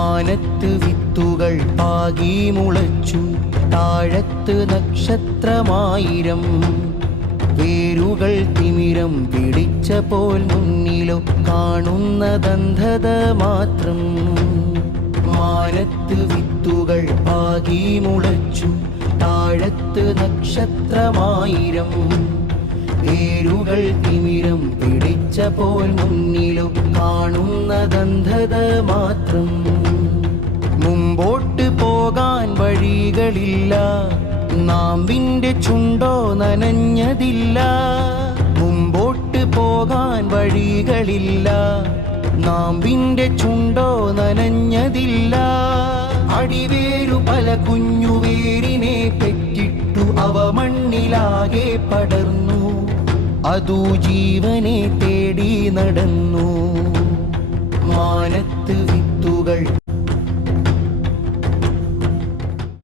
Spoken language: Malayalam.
മാനത്ത് വിത്തുകൾ പാകി മുളച്ചു, താഴത്ത് നക്ഷത്രമായിരം. വേരുകൾ തിമിരം പിടിച്ച പോൽ മുന്നിലോ കാണുന്നതന്ധത മാത്രം. മാനത്ത് വിത്തുകൾ പാകി മുളച്ചു, താഴത്ത് നക്ഷത്രമായിരം. വേരുകൾ തിമിരം പിടിച്ച പോൽ മുന്നിലോ കാണുന്നതന്ധത മാത്രം. മുമ്പോട്ട് പോകാൻ വഴികളില്ല, നാമ്പിന്റെ ചുണ്ടോ നനഞ്ഞതില്ല. മുമ്പോട്ട് പോകാൻ വഴികളില്ല, നാമ്പിന്റെ ചുണ്ടോ നനഞ്ഞതില്ല. അടിവേരു പല കുഞ്ഞുവേരിനെ പെറ്റിട്ടു അവ മണ്ണിലാകെ പടർന്നു, അതു ജീവനെ തേടി നടന്നു. മാനത്ത് വിത്തുകൾ